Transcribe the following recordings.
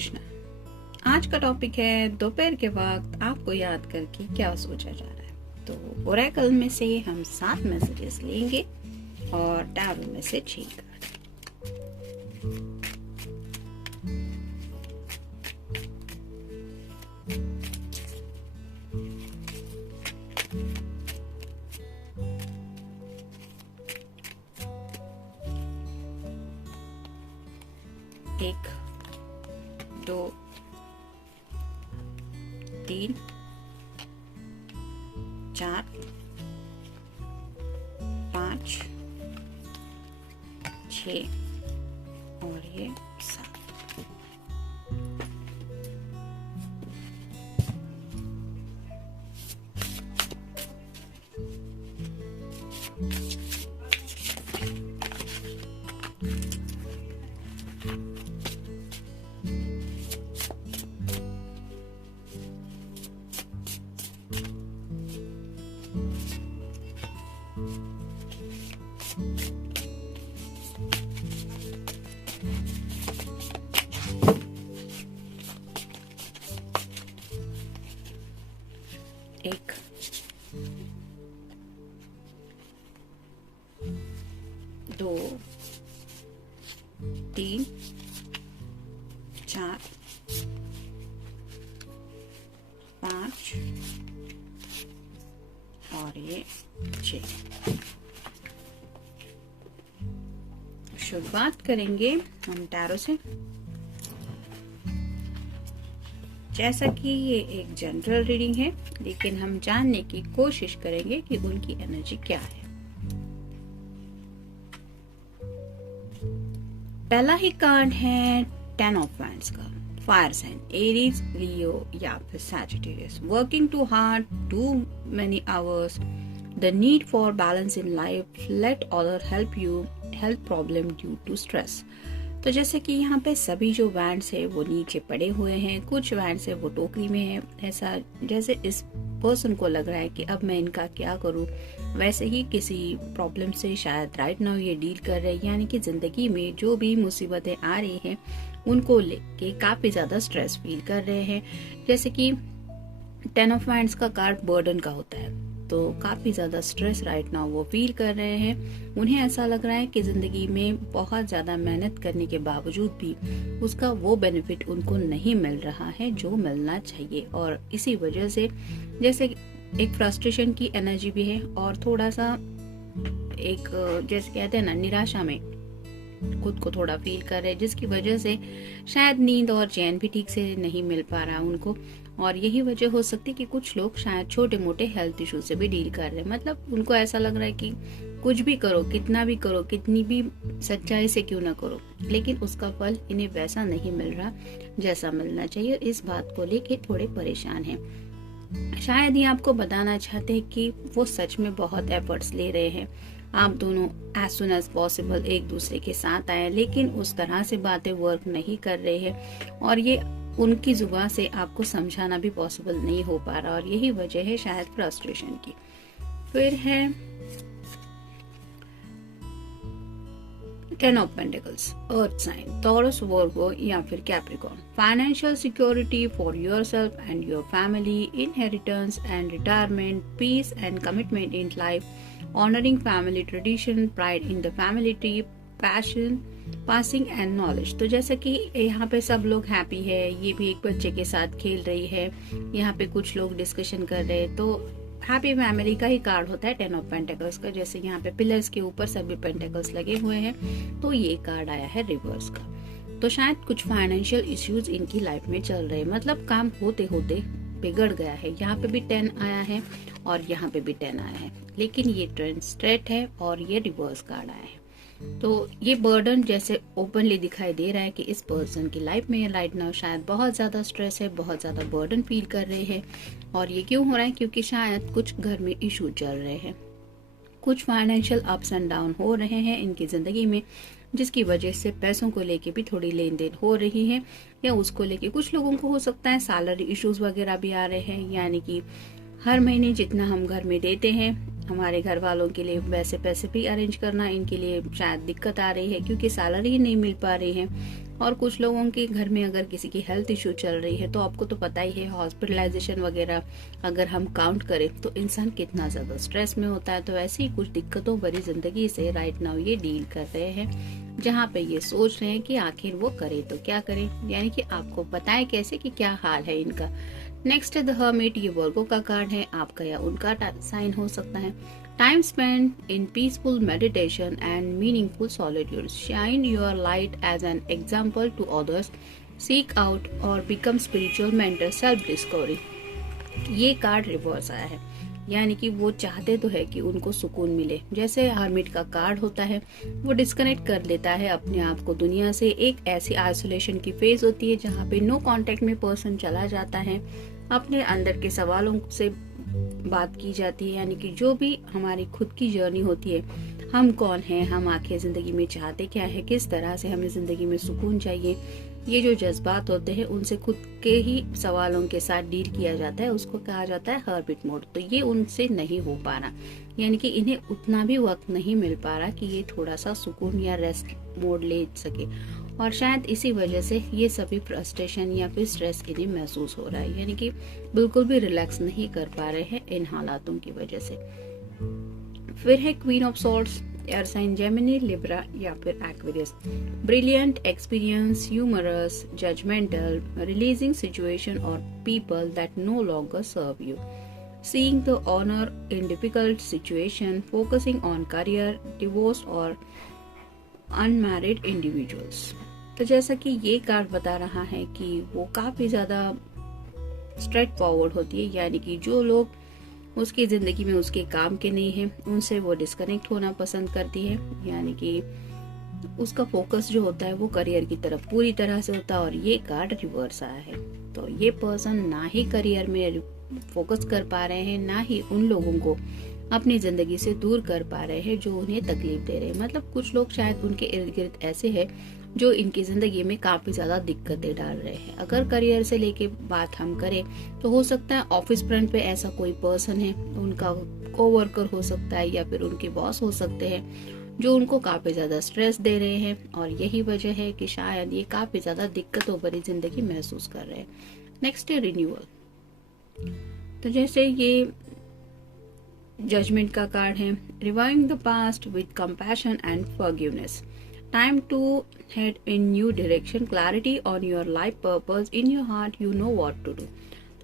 कृष्णा। आज का टॉपिक है दोपहर के वक्त आपको याद करके क्या सोचा जा रहा है। तो ओरेकल में से हम 7 मैसेजेस लेंगे और टैरो में से 6 कार्ड। एक, 2, 3, 4, 5, 6 और ये 7। एक, 2, 3, 4, 5 और ये 6। शुरुआत करेंगे हम टैरो से। जैसा कि ये एक जनरल रीडिंग है, लेकिन हम जानने की कोशिश करेंगे कि उनकी एनर्जी क्या है। पहला ही कार्ड है 10 ऑफ वैंड्स का। फायर साइन एरीज, लियो या फिर Sagittarius. Working too hard, too many hours, the need for balance in life, let other help you, health problem due to stress. तो जैसे कि यहाँ पे सभी जो वैंड्स है वो नीचे पड़े हुए हैं, कुछ वैंड्स है वो टोकरी में है। ऐसा जैसे इस पर्सन को लग रहा है कि अब मैं इनका क्या करूँ। वैसे ही किसी प्रॉब्लम से शायद राइट नाउ ये डील कर रहे हैं, यानी कि जिंदगी में जो भी मुसीबतें आ रही हैं उनको लेके काफी ज्यादा स्ट्रेस फील कर रहे हैं। जैसे कि 10 ऑफ वैंड्स का कार्ड बर्डन का होता है, तो काफी ज्यादा स्ट्रेस राइट नाउ वो फील कर रहे हैं। उन्हें ऐसा लग रहा है कि जिंदगी में बहुत ज्यादा मेहनत करने के बावजूद भी उसका वो बेनिफिट उनको नहीं मिल रहा है जो मिलना चाहिए, और इसी वजह से जैसे एक फ्रस्ट्रेशन की एनर्जी भी है और थोड़ा सा एक जैसे कहते हैं ना, निराशा में खुद को थोड़ा फील कर रहे हैं, जिसकी वजह से शायद नींद और चैन भी ठीक से नहीं मिल पा रहा उनको। और यही वजह हो सकती है कि कुछ लोग शायद छोटे मोटे हेल्थ इशू से भी डील कर रहे हैं। मतलब उनको ऐसा लग रहा है कि कुछ भी करो, कितना भी करो, कितनी भी सच्चाई से क्यों ना करो, लेकिन उसका फल इन्हें वैसा नहीं मिल रहा जैसा मिलना चाहिए। इस बात को लेके थोड़े परेशान हैं। शायद ये आपको बताना चाहते हैं कि वो सच में बहुत एफर्ट्स ले रहे हैं। आप दोनों एज सुन एज पॉसिबल एक दूसरे के साथ आए, लेकिन उस तरह से बातें वर्क नहीं कर रहे हैं और ये उनकी जुबान से आपको समझाना भी पॉसिबल नहीं हो पा रहा, और यही वजह है शायद फ्रस्ट्रेशन की। फिर है 10 of pentacles, earth sign, Taurus, Virgo या फिर Capricorn. Financial security for yourself and your family, inheritance and retirement, peace and commitment in life, honouring family tradition, pride in the family tree, passion, passing and knowledge. तो जैसे कि यहाँ पे सब लोग happy है, ये भी एक बच्चे के साथ खेल रही है, यहाँ पे कुछ लोग डिस्कशन कर रहे हैं, तो हैप्पी फैमिली का ही कार्ड होता है 10 ऑफ पेंटिकल्स का। जैसे यहाँ पे पिलर्स के ऊपर सभी पेंटिकल्स लगे हुए हैं, तो ये कार्ड आया है रिवर्स का। तो शायद कुछ फाइनेंशियल इश्यूज इनकी लाइफ में चल रहे हैं, मतलब काम होते होते बिगड़ गया है। यहाँ पे भी 10 आया है और यहाँ पे भी 10 आया है, लेकिन ये ट्रेंड स्ट्रेट है और ये रिवर्स कार्ड आया है। तो ये बर्डन जैसे ओपनली दिखाई दे रहा है कि इस पर्सन की लाइफ में राइट नाउ शायद बहुत ज्यादा स्ट्रेस है, बहुत ज्यादा बर्डन फील कर रहे हैं। और ये क्यों हो रहा है? क्योंकि शायद कुछ घर में इशू चल रहे हैं, कुछ फाइनेंशियल अप्स एंड डाउन हो रहे हैं इनकी जिंदगी में, जिसकी वजह से पैसों को लेके भी थोड़ी लेन देन हो रही है, या उसको लेके कुछ लोगों को हो सकता है सैलरी इश्यूज वगैरह भी आ रहे हैं, यानी कि हर महीने जितना हम घर में देते हैं हमारे घर वालों के लिए वैसे पैसे भी अरेंज करना इनके लिए शायद दिक्कत आ रही है, क्योंकि सैलरी ही नहीं मिल पा रही है। और कुछ लोगों के घर में अगर किसी की हेल्थ इशू चल रही है तो आपको तो पता ही है, हॉस्पिटलाइजेशन वगैरह अगर हम काउंट करें तो इंसान कितना ज़्यादा स्ट्रेस में होता है। तो ऐसी ही कुछ दिक्कतों भरी जिंदगी से राइट नाउ ये डील कर रहे हैं, जहाँ पे ये सोच रहे हैं कि आखिर वो करे तो क्या करे, यानी कि आपको बताएं कैसे कि क्या हाल है इनका। नेक्स्ट द हर्मिट, ये वर्गो का कार्ड है, आपका या उनका साइन हो सकता है। Time spend in peaceful meditation and meaningful solitude, shine your light as an example to others, seek out और become spiritual mentor, self discovery. ये कार्ड रिवर्स आया है, यानी कि वो चाहते तो है कि उनको सुकून मिले। जैसे हर्मिट का कार्ड होता है, वो डिस्कनेक्ट कर लेता है अपने आप को दुनिया से। एक ऐसी आइसोलेशन की फेज होती है जहाँ पे नो कांटेक्ट में पर्सन चला जाता है, अपने अंदर के सवालों से बात की जाती है, यानी कि जो भी हमारी खुद की जर्नी होती है, हम कौन हैं, हम आखिर जिंदगी में चाहते क्या है, किस तरह से हमें जिंदगी में सुकून चाहिए, ये जो जज्बात होते हैं उनसे खुद के ही सवालों के साथ डील किया जाता है, उसको कहा जाता है हर्मिट मोड। तो ये उनसे नहीं हो पा रहा, यानी कि इन्हें उतना भी वक्त नहीं मिल पा रहा कि ये थोड़ा सा सुकून या रेस्ट मोड ले सके, और शायद इसी वजह से ये सभी फ्रस्ट्रेशन या फिर स्ट्रेस इन्हें महसूस हो रहा है, यानी कि बिल्कुल भी रिलैक्स नहीं कर पा रहे हैं इन हालातों की वजह से। फिर है queen of swords, air sign Gemini, Libra या फिर Aquarius. Brilliant, experience, humorous, judgmental, releasing situation और people that no longer serve you, seeing the honour in difficult situation, focusing on career, divorce और अनमैरिड इंडिविजुअल्स। तो जैसा कि ये card बता रहा है कि वो काफी ज्यादा स्ट्रेट फॉरवर्ड होती है, यानी कि जो लोग उसकी जिंदगी में उसके काम के नहीं है उनसे वो डिस्कनेक्ट होना पसंद करती है, यानी कि उसका फोकस जो होता है वो करियर की तरफ पूरी तरह से होता है। और ये कार्ड रिवर्स आया है, तो ये पर्सन ना ही करियर में फोकस कर पा रहे हैं, ना ही उन लोगों को अपनी जिंदगी से दूर कर पा रहे हैं जो उन्हें तकलीफ दे रहे हैं। मतलब कुछ लोग शायद उनके इर्द गिर्द ऐसे हैं जो इनकी जिंदगी में काफी ज्यादा दिक्कतें डाल रहे हैं। अगर करियर से लेके बात हम करें तो हो सकता है ऑफिस फ्रंट पे ऐसा कोई पर्सन है, उनका कोवर्कर हो सकता है या फिर उनके बॉस हो सकते हैं जो उनको काफी ज्यादा स्ट्रेस दे रहे हैं, और यही वजह है कि शायद ये काफी ज्यादा दिक्कतों भरी जिंदगी महसूस कर रहे हैं। नेक्स्ट है रिन्यूअल, तो जैसे ये जजमेंट का कार्ड है, reviving the past with compassion and forgiveness, time to head in new direction, clarity on your life purpose, in your heart you know what to do.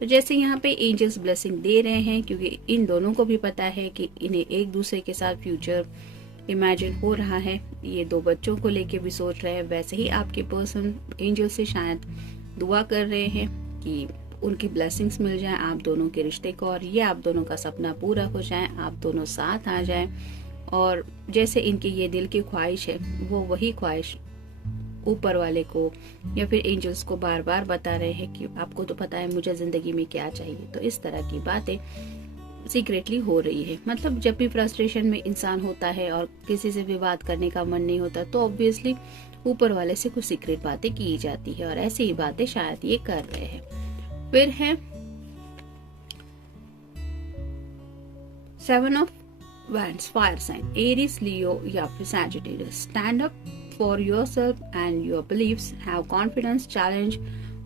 तो जैसे यहाँ पे एंजल्स ब्लेसिंग दे रहे हैं, क्योंकि इन दोनों को भी पता है कि इन्हें एक दूसरे के साथ फ्यूचर इमेजिन हो रहा है। ये दो बच्चों को लेके भी सोच रहे हैं, वैसे ही आपके पर्सन एंजल से शायद दुआ कर रहे हैं कि उनकी ब्लेसिंग्स मिल जाए आप दोनों के रिश्ते को, और ये आप दोनों का सपना पूरा हो जाए, आप दोनों साथ आ जाएं। और जैसे इनकी ये दिल की ख्वाहिश है, वो वही ख्वाहिश ऊपर वाले को या फिर एंजल्स को बार बार बता रहे हैं कि आपको तो पता है मुझे जिंदगी में क्या चाहिए। तो इस तरह की बातें सीक्रेटली हो रही है। मतलब जब भी फ्रस्ट्रेशन में इंसान होता है और किसी से भी बात करने का मन नहीं होता, तो ऑब्वियसली ऊपर वाले से कुछ सीक्रेट बातें की जाती है, और ऐसी ही बातें शायद ये कर रहे हैं। फिर है 7 of Wands, fire sign, Aries, Leo या फिर Sagittarius. Stand up for yourself and your beliefs, have confidence, challenge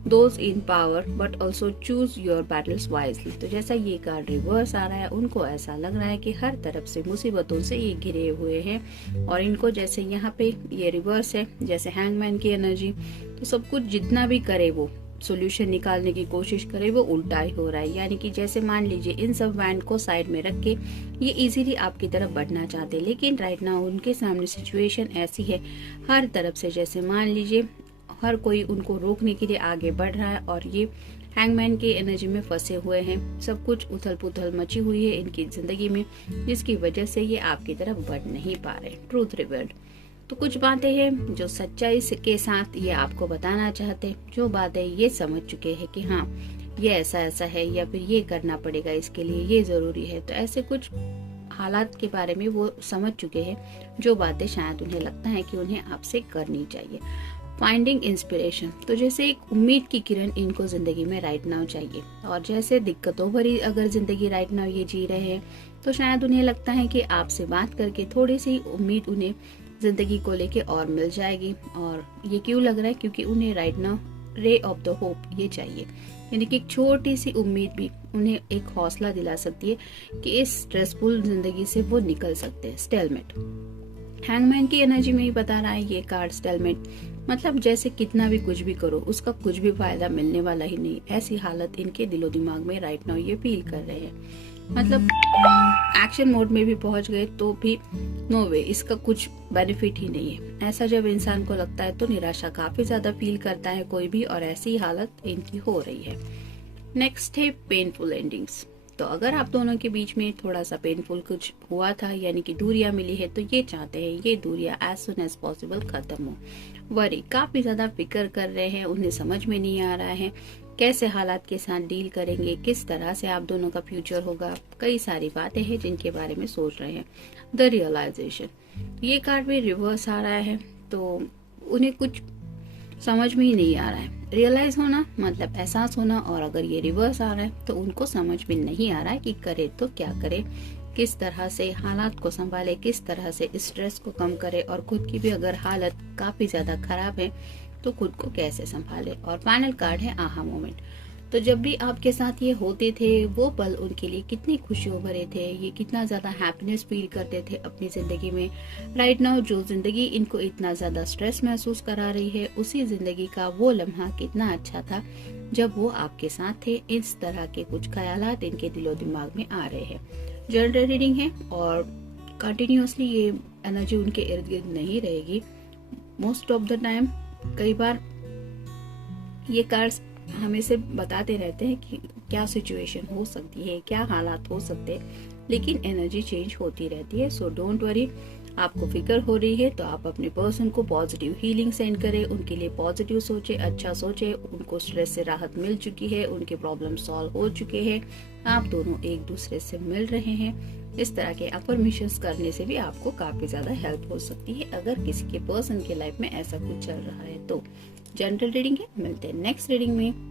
those in power but also choose your battles wisely. तो जैसा ये कार्ड रिवर्स आ रहा है, उनको ऐसा लग रहा है कि हर तरफ से मुसीबतों से ये घिरे हुए हैं, और इनको जैसे यहाँ पे ये रिवर्स है, जैसे हैंगमैन की एनर्जी, तो सब कुछ जितना भी करे वो सॉल्यूशन निकालने की कोशिश करे वो उल्टा ही हो रहा है। यानी कि जैसे मान लीजिए इन सब वैंड को साइड में रख के ये इजीली आपकी तरफ बढ़ना चाहते हैं, लेकिन राइट नाउ उनके सामने सिचुएशन ऐसी है हर तरफ से, जैसे मान लीजिए हर कोई उनको रोकने के लिए आगे बढ़ रहा है, और ये हैंगमैन की एनर्जी में फंसे हुए हैं। सब कुछ उथल पुथल मची हुई है इनकी जिंदगी में, जिसकी वजह से ये आपकी तरफ बढ़ नहीं पा रहे। ट्रूथ रिवील्ड, तो कुछ बातें हैं जो सच्चाई के साथ ये आपको बताना चाहते, जो बातें ये समझ चुके हैं कि हाँ ये ऐसा ऐसा है, या फिर ये करना पड़ेगा, इसके लिए ये जरूरी है। तो ऐसे कुछ हालात के बारे में वो समझ चुके हैं, जो बातें शायद उन्हें लगता है कि उन्हें आपसे करनी चाहिए। फाइंडिंग इंस्पिरेशन, तो जैसे एक उम्मीद की किरण इनको जिंदगी में राइट नाउ चाहिए, और जैसे दिक्कतों भरी अगर जिंदगी राइट नाउ ये जी रहे हैं, तो शायद उन्हें लगता है कि आपसे बात करके थोड़ी सी उम्मीद उन्हें जिंदगी को लेके और मिल जाएगी। और ये क्यों लग रहा है, क्योंकि उन्हें right now ray of the hope ये चाहिए, यानी कि एक छोटी सी उम्मीद भी उन्हें एक हौसला दिला सकती है कि इस स्ट्रेसफुल जिंदगी से वो निकल सकते हैं। स्टेलमेट, हैंगमैन की एनर्जी में ही बता रहा है ये कार्ड स्टेलमेट, मतलब जैसे कितना भी कुछ भी करो उसका कुछ भी फायदा मिलने वाला ही नहीं, ऐसी हालत इनके दिलो दिमाग में राइट नाउ ये फील कर रहे हैं। मतलब एक्शन मोड में भी पहुंच गए तो भी नो वे, इसका कुछ बेनिफिट ही नहीं है। ऐसा जब इंसान को लगता है तो निराशा काफी ज्यादा फील करता है कोई भी, और ऐसी हालत इनकी हो रही है। नेक्स्ट है पेनफुल एंडिंग्स। तो अगर आप दोनों के बीच में थोड़ा सा पेनफुल कुछ हुआ था, यानी कि दूरियां मिली है, तो ये चाहते हैं ये दूरियां एज सुन एज पॉसिबल खत्म हो। वरी, काफी ज्यादा फिक्र कर रहे हैं, उन्हें समझ में नहीं आ रहा है कैसे हालात के साथ डील करेंगे, किस तरह से आप दोनों का फ्यूचर होगा। कई सारी बातें हैं जिनके बारे में सोच रहे हैं। द रियलाइजेशन, ये कार्ड भी रिवर्स आ रहा है, तो उन्हें कुछ समझ में ही नहीं आ रहा है। रियलाइज होना मतलब एहसास होना, और अगर ये रिवर्स आ रहा है तो उनको समझ में नहीं आ रहा है कि करे तो क्या करे, किस तरह से हालात को संभाले, किस तरह से स्ट्रेस को कम करे, और खुद की भी अगर हालत काफी ज्यादा खराब है तो खुद को कैसे संभाले। और फाइनल कार्ड है आहा मोमेंट। तो जब भी आपके साथ ये होते थे वो पल उनके लिए कितनी खुशियों भरे थे, ये कितना ज्यादा हैप्पीनेस फील करते थे अपनी जिंदगी में। राइट नाउ जो जिंदगी इनको इतना ज्यादा स्ट्रेस महसूस करा रही है, उसी जिंदगी का वो लम्हा कितना अच्छा था जब वो आपके साथ थे। इस तरह के कुछ ख्यालात इनके दिलो दिमाग में आ रहे हैं। जनरल रीडिंग है और कंटिन्यूअसली ये एनर्जी उनके इर्द गिर्द नहीं रहेगी। मोस्ट ऑफ द टाइम कई बार ये कार्ड्स हमें से बताते रहते हैं कि क्या सिचुएशन हो सकती है, क्या हालात हो सकते हैं, लेकिन एनर्जी चेंज होती रहती है। सो डोंट वरी, आपको फिक्र हो रही है तो आप अपने पर्सन को पॉजिटिव हीलिंग सेंड करें, उनके लिए पॉजिटिव सोचे, अच्छा सोचे। उनको स्ट्रेस से राहत मिल चुकी है, उनके प्रॉब्लम सॉल्व हो चुके हैं, आप दोनों एक दूसरे से मिल रहे हैं। इस तरह के अफर्मेशंस करने से भी आपको काफी ज्यादा हेल्प हो सकती है अगर किसी के पर्सन के लाइफ में ऐसा कुछ चल रहा है तो। जनरल रीडिंग है, मिलते हैं नेक्स्ट रीडिंग में।